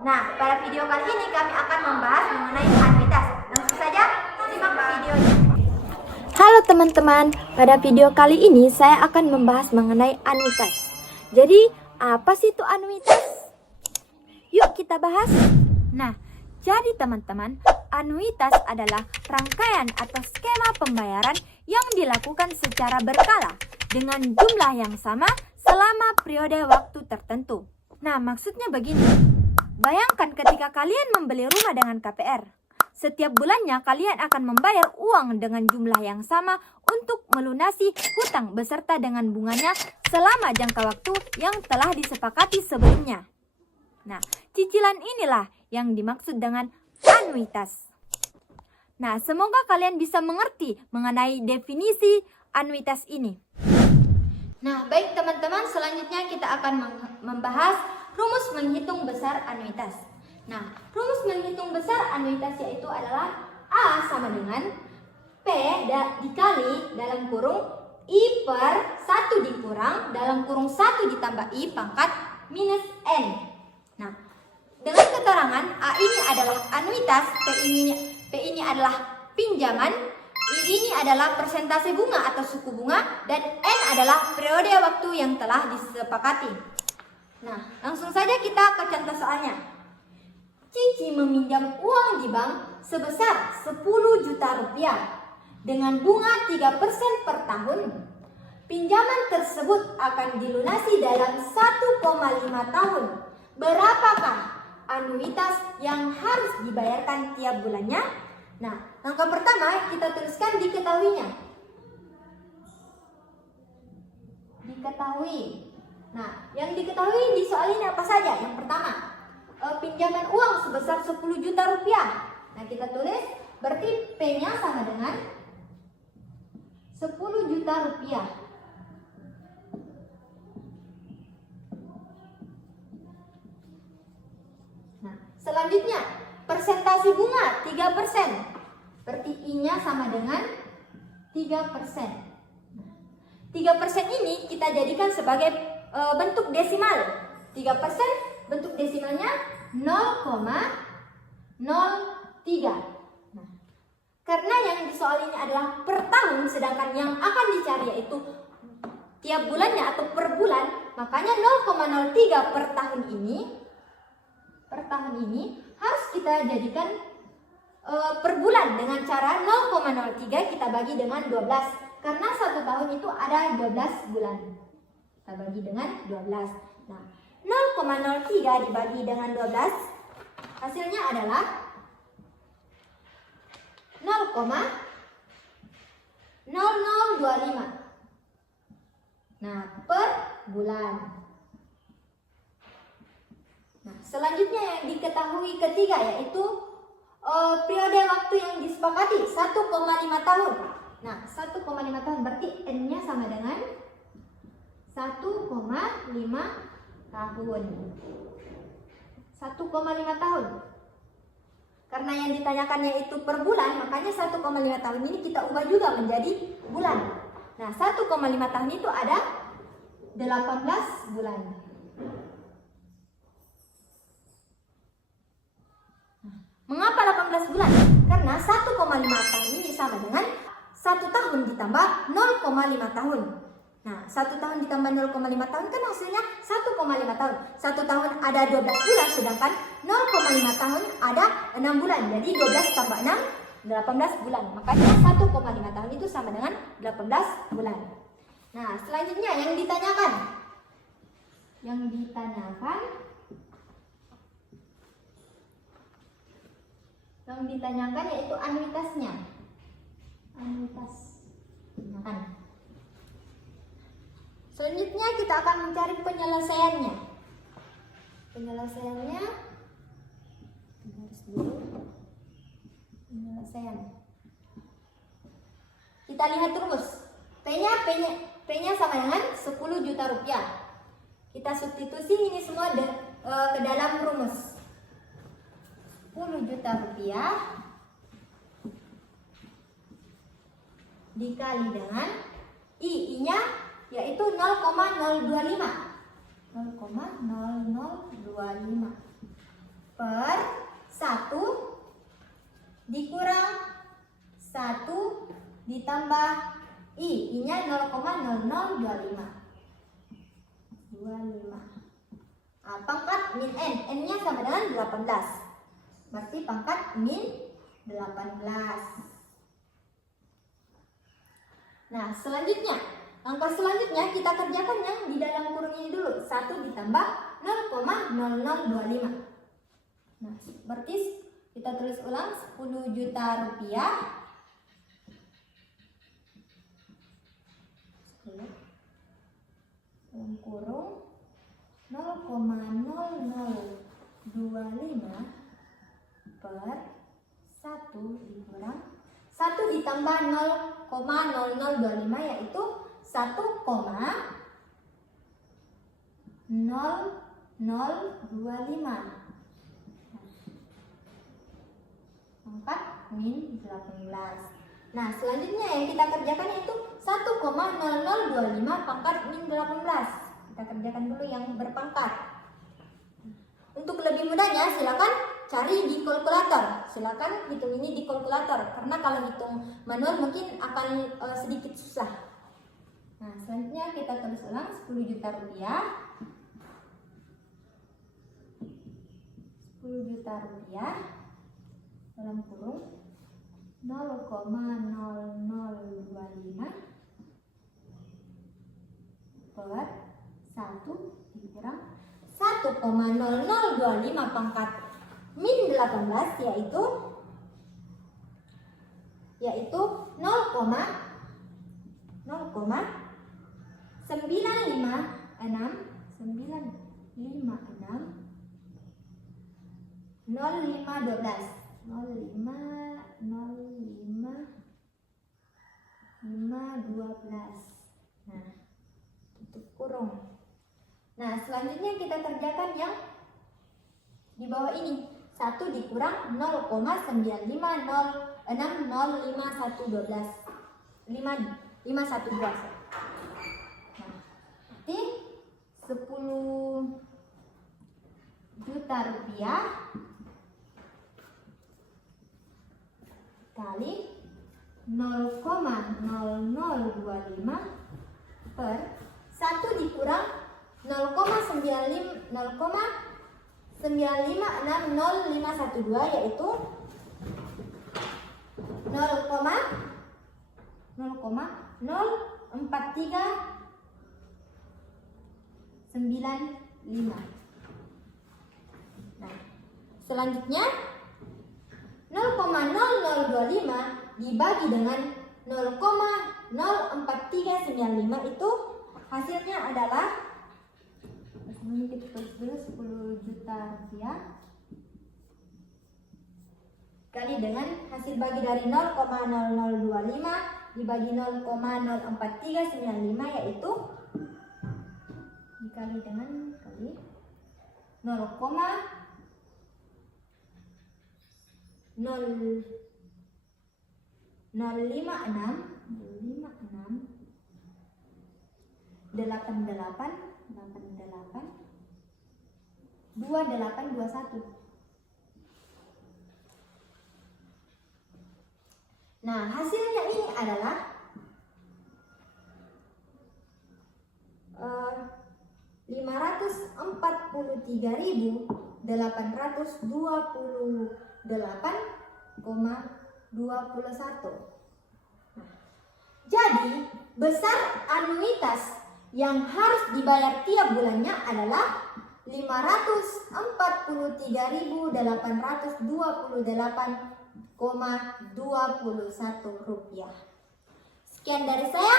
Nah, pada video kali ini kami akan membahas mengenai anuitas. Langsung saja simak videonya. Halo teman-teman, pada video kali ini saya akan membahas mengenai anuitas. Jadi, apa sih itu anuitas? Yuk kita bahas. Nah, jadi teman-teman, anuitas adalah rangkaian atau skema pembayaran yang dilakukan secara berkala dengan jumlah yang sama selama periode waktu tertentu. Nah, maksudnya begini. Bayangkan ketika kalian membeli rumah dengan KPR. Setiap bulannya kalian akan membayar uang dengan jumlah yang sama untuk melunasi hutang beserta dengan bunganya selama jangka waktu yang telah disepakati sebelumnya. Nah, cicilan inilah yang dimaksud dengan anuitas. Nah, semoga kalian bisa mengerti mengenai definisi anuitas ini. Nah, baik teman-teman, selanjutnya kita akan membahas rumus menghitung besar anuitas. Nah, rumus menghitung besar anuitas yaitu adalah A sama dengan P dikali dalam kurung I per 1 dikurang dalam kurung 1 ditambah I pangkat minus N. Nah, dengan keterangan A ini adalah anuitas, P ini adalah pinjaman, I ini adalah persentase bunga atau suku bunga, dan N adalah periode waktu yang telah disepakati. Nah, langsung saja kita ke contoh soalnya. Cici meminjam uang di bank sebesar 10 juta rupiah dengan bunga 3% per tahun. Pinjaman tersebut akan dilunasi dalam 1,5 tahun. Berapakah anuitas yang harus dibayarkan tiap bulannya? Nah, langkah pertama kita tuliskan diketahuinya. Diketahui. Nah, yang diketahui di soal ini apa saja? Yang pertama, pinjaman uang sebesar 10 juta rupiah. Nah, kita tulis berarti P-nya sama dengan 10 juta rupiah. Nah, selanjutnya, persentase bunga 3%. Berarti I-nya sama dengan 3%. 3% ini kita jadikan sebagai bentuk desimal. 3% bentuk desimalnya 0,03. Nah, karena yang di soal ini adalah per tahun, sedangkan yang akan dicari yaitu tiap bulannya atau per bulan, makanya 0,03 per tahun ini harus kita jadikan per bulan dengan cara 0,03 kita bagi dengan 12. Karena satu tahun itu ada 12 bulan. Kita bagi dengan 12. Nah, 0,03 dibagi dengan 12 hasilnya adalah 0,0025. Nah, per bulan. Nah, selanjutnya yang diketahui ketiga yaitu periode waktu yang disepakati 1,5 tahun. Nah, 1,5 tahun berarti N-nya sama dengan 1,5 tahun. 1,5 tahun. Karena yang ditanyakannya itu per bulan, makanya 1,5 tahun ini kita ubah juga menjadi bulan. Nah, 1,5 tahun itu ada 18 bulan. Mengapa 18 bulan? Karena 1,5 tahun ini sama dengan 1 tahun ditambah 0,5 tahun. Nah, 1 tahun ditambah 0,5 tahun kan hasilnya 1,5 tahun. 1 tahun ada 12 bulan, sedangkan 0,5 tahun ada 6 bulan. Jadi 12 tambah 6, 18 bulan. Makanya 1,5 tahun itu sama dengan 18 bulan. Nah, selanjutnya yang ditanyakan. Yang ditanyakan yaitu anuitasnya. Anuitas. Nah, selanjutnya kita akan mencari penyelesaiannya. Penyelesaian. Kita lihat rumus. P-nya sama dengan 10 juta rupiah. Kita substitusi ini semua ke dalam rumus. 10 juta rupiah dikali dengan I-nya yaitu 0,025. 0,0025 per 1 dikurang 1 ditambah I-nya 0,0025. Pangkat min N, N-nya sama dengan 18. Berarti pangkat min 18. Nah, selanjutnya, angka selanjutnya kita kerjakan yang di dalam kurung ini dulu. 1 ditambah 0,0025. Nah, berarti kita tulis ulang 10 juta rupiah. Dalam kurung 0,0025 per 1 dikurang 1 ditambah 0,0025 yaitu 1,0025. Pangkat min 18. Nah, selanjutnya yang kita kerjakan yaitu 1,0025 pangkat min 18. Kita kerjakan dulu yang berpangkat. Untuk lebih mudahnya silakan cari di kalkulator. Silakan hitung ini di kalkulator karena kalau hitung manual mungkin akan sedikit susah. Nah, selanjutnya kita tulis ulang 10 juta rupiah. 10 juta rupiah dalam kurung 0,0025 per 1 dikurang 1,0025 pangkat min 18 yaitu 0,512. Nah, tutup kurung. Nah, selanjutnya kita kerjakan yang di bawah ini. 1 dikurang 0,950605112. 512. Nah, berarti 10 juta rupiah kali 0,0025 per 1 dikurang 0,9560512 yaitu 0,04395. Nah, selanjutnya 0,0025 dibagi dengan 0,04395 itu hasilnya adalah, ini kita tulis dulu 10 juta rupiah kali dengan hasil bagi dari 0,0025 dibagi 0,04395 yaitu dikali dengan kali 2821. Nah, hasilnya ini adalah 543.828,21. Jadi, besar anuitas yang harus dibayar tiap bulannya adalah 544.828,21 rupiah. Sekian dari saya.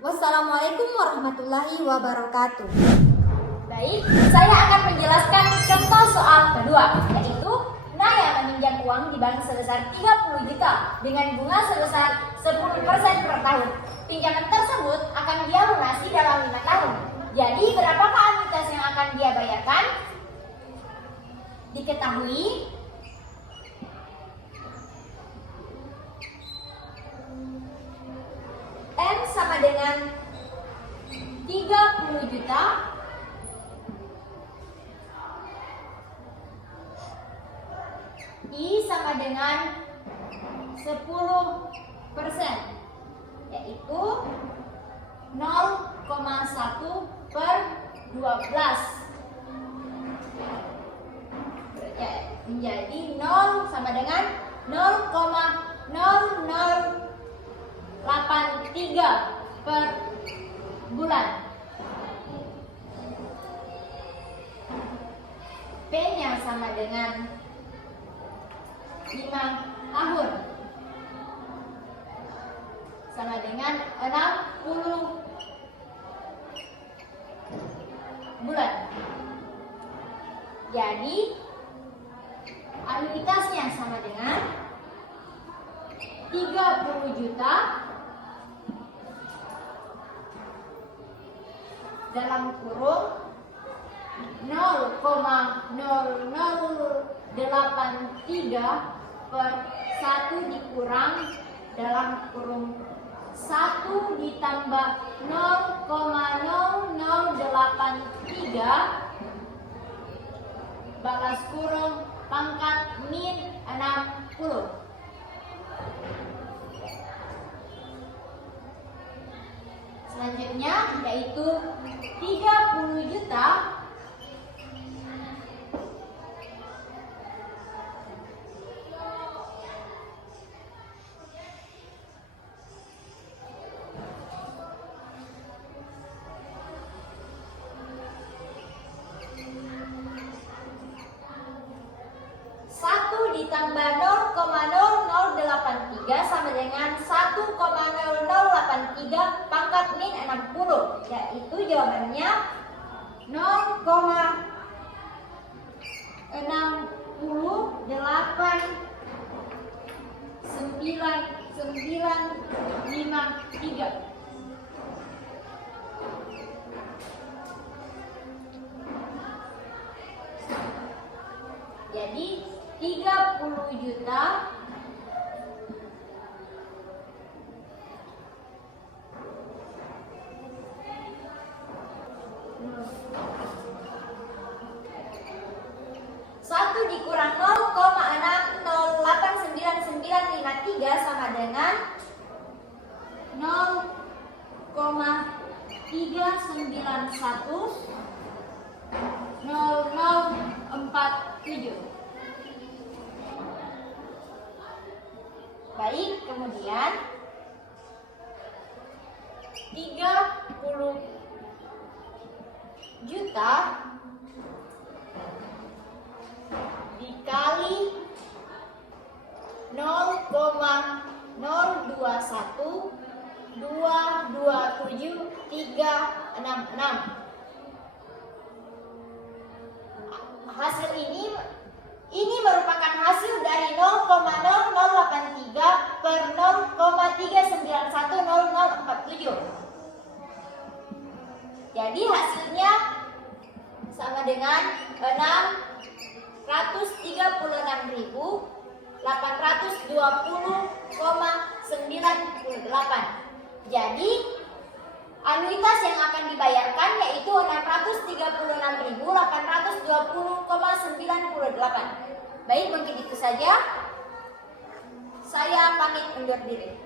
Wassalamualaikum warahmatullahi wabarakatuh. Baik, saya akan menjelaskan contoh soal kedua, yaitu Naya meminjam uang di bank sebesar 30 juta dengan bunga sebesar 10% per tahun. Pinjaman tersebut akan dia lunasi dalam 5 tahun. Jadi berapakah anuitas yang akan dia bayarkan? Diketahui N sama dengan 30 juta I sama dengan 10%, yaitu 0,1 per 12. Menjadi 0 sama dengan 0,0083 per bulan. P-nya sama dengan 5 tahun, sama dengan 60 bulan. Jadi anuitasnya sama dengan 30 juta dalam kurung 0,0083 per 1 dikurang dalam kurung 1 ditambah 0,0083 balas kurung pangkat min 60. Selanjutnya yaitu 30 juta ditambah 0,0083 sama dengan 1,0083 pangkat min 60, yaitu jawabannya 0,68953. Jadi 30 juta satu dikurang 0,608953 sama dengan 0,3910047. Baik, kemudian 30 juta dikali 0,021227,366. Hasil ini merupakan hasil dari 0,0083 per 0,3910047. Jadi hasilnya sama dengan 636.820,98. Jadi anuitas yang akan dibayarkan yaitu 636.820,98. Baik, mungkin itu saja. Saya pamit undur diri.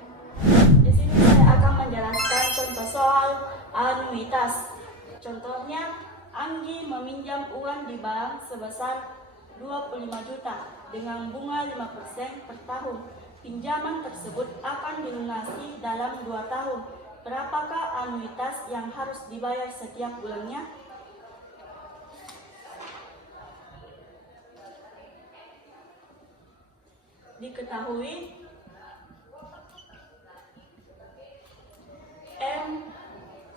Di sini saya akan menjelaskan contoh soal anuitas. Contohnya, Anggi meminjam uang di bank sebesar 25 juta dengan bunga 5% per tahun. Pinjaman tersebut akan dilunasi dalam 2 tahun. Berapakah anuitas yang harus dibayar setiap bulannya? Diketahui M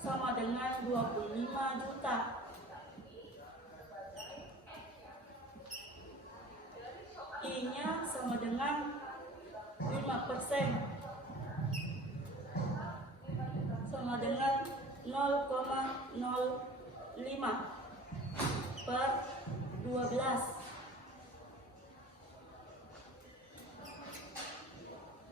sama dengan 25 juta. I-nya sama dengan 5%, sama dengan 0,05 per 12.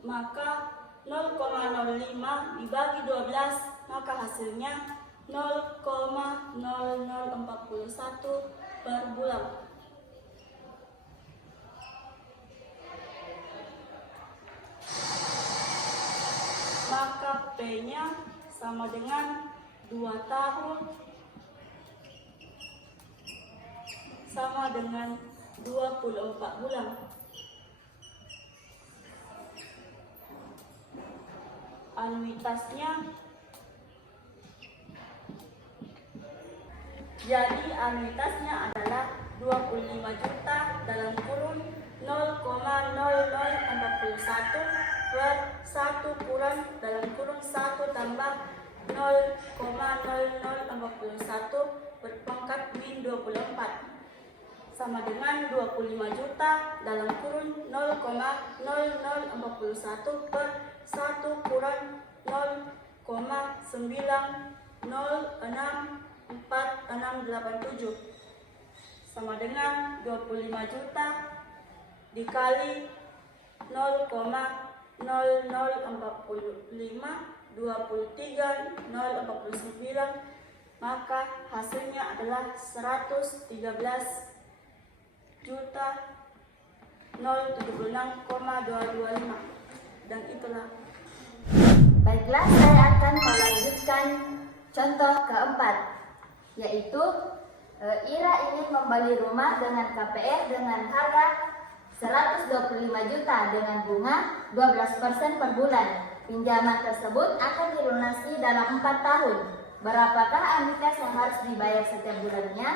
Maka 0,05 dibagi 12, maka hasilnya 0,0041 per bulan. sama dengan 2 tahun sama dengan 24 bulan. Anuitasnya adalah 25 juta dalam kurun 0,0041 per 1 kurang dalam kurung 1 tambah 0,0041 berpangkat min 24 sama dengan 25 juta dalam kurun 0,0041 per 1 kurang 0,906467 sama dengan 25 juta dikali 0,0045 maka hasilnya adalah 113.076,225 dan itulah. Baiklah, saya akan melanjutkan contoh keempat, yaitu Ira ingin membeli rumah dengan KPR dengan harga 125 juta dengan bunga 12% per bulan. Pinjaman tersebut akan dilunasi dalam 4 tahun. Berapakah anuitas yang harus dibayar setiap bulannya?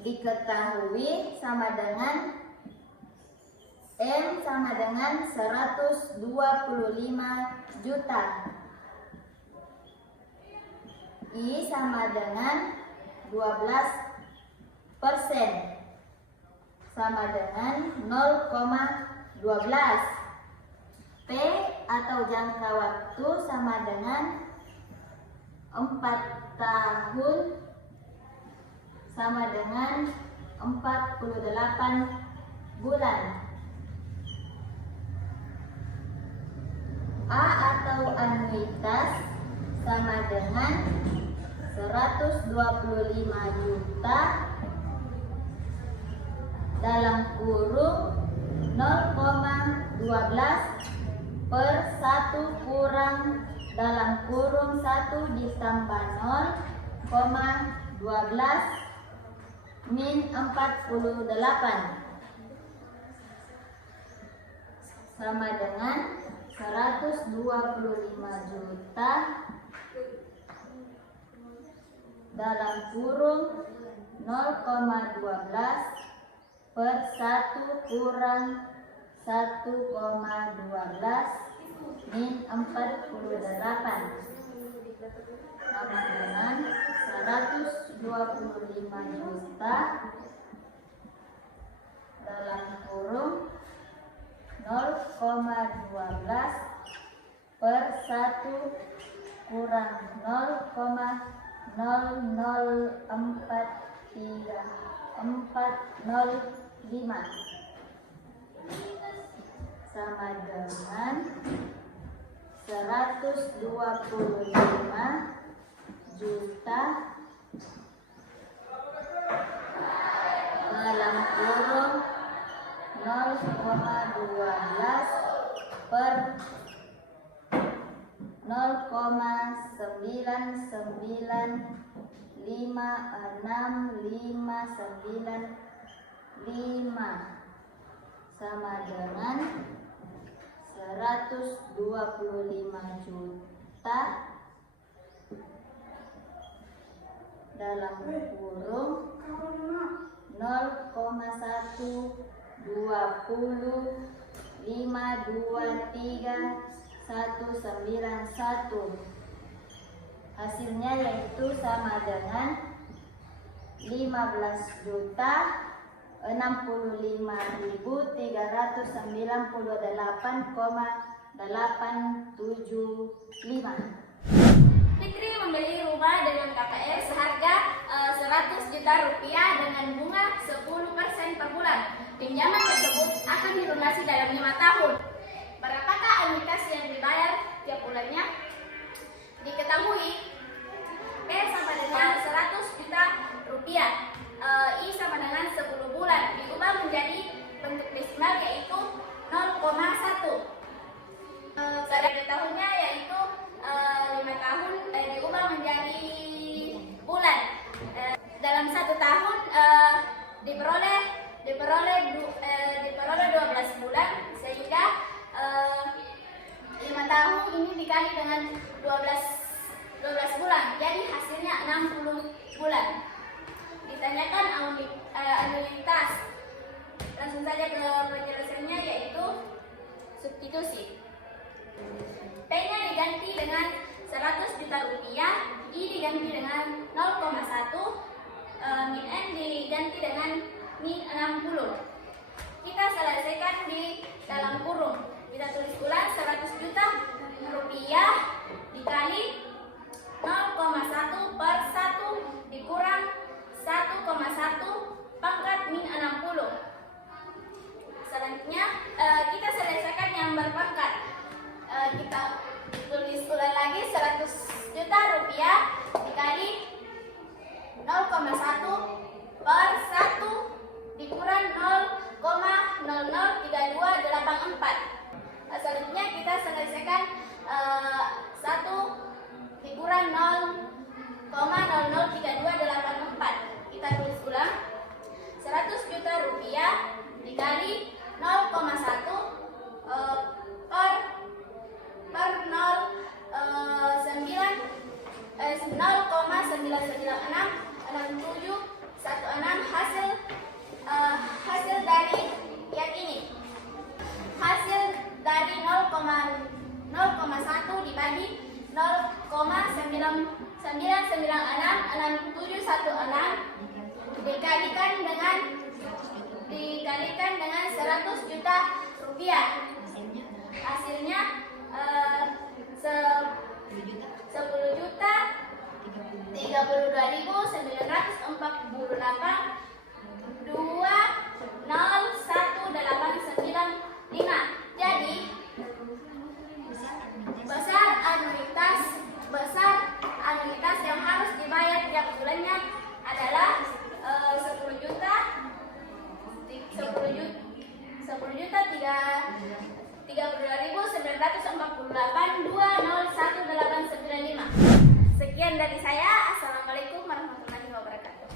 Diketahui sama dengan M sama dengan 125 juta. I sama dengan 12% sama dengan 0,12. P atau jangka waktu sama dengan 4 tahun sama dengan 48 bulan. A atau anuitas sama dengan 125 juta dalam kurung 0,12 per 1 kurang dalam kurung 1 ditambah 0,12 min 48 sama dengan 125 juta dalam kurung 0,12 per 1 kurang 1,12 min 48 sama dengan 125 juta dalam kurung 0,12 per 1 kurang 0,004345 sama dengan 125 juta dalam kurung 0,12 per 0,99565 sama dengan 125 juta dalam kurung 0,120523191 hasilnya yaitu sama dengan 15.398,875. Fikri membeli rumah dengan KPR seharga 100 juta rupiah dengan bunga 10% per bulan. Pinjaman tersebut akan dilunasi dalam 5 tahun. Berapakah anuitas yang dibayar tiap bulannya? Diketahui P sama dengan 100 juta rupiah, I sama dengan 10 bulan, diubah menjadi bentuk desimal yaitu 0,1. Pada tahunnya juta rupiah, I diganti dengan 0,1, min N diganti dengan min 60. Kita selesaikan di dalam kurung. Kita tulis ulang 100 juta rupiah dikali 0,1 per 1 dikurang 1,1 pangkat min 60. Selanjutnya kita selesaikan yang berpangkat. Kita tulis ulang lagi 100 juta rupiah dikali 0,1 per 1 dikurang 0,003284. Selanjutnya kita selesaikan 1 dikurang 0,003284. Kita tulis ulang 100 juta rupiah dikali 0,1 per 0,9966716 hasil dari yang ini. Hasil dari 0,1 dibagi 0,9966716 dikalikan dengan 100 juta rupiah. Hasilnya 10.032.189.5. Jadi besar anuitas yang harus dibayar tiap bulannya adalah 10 juta 32.948.201.895. Sekian dari saya. Assalamualaikum warahmatullahi wabarakatuh.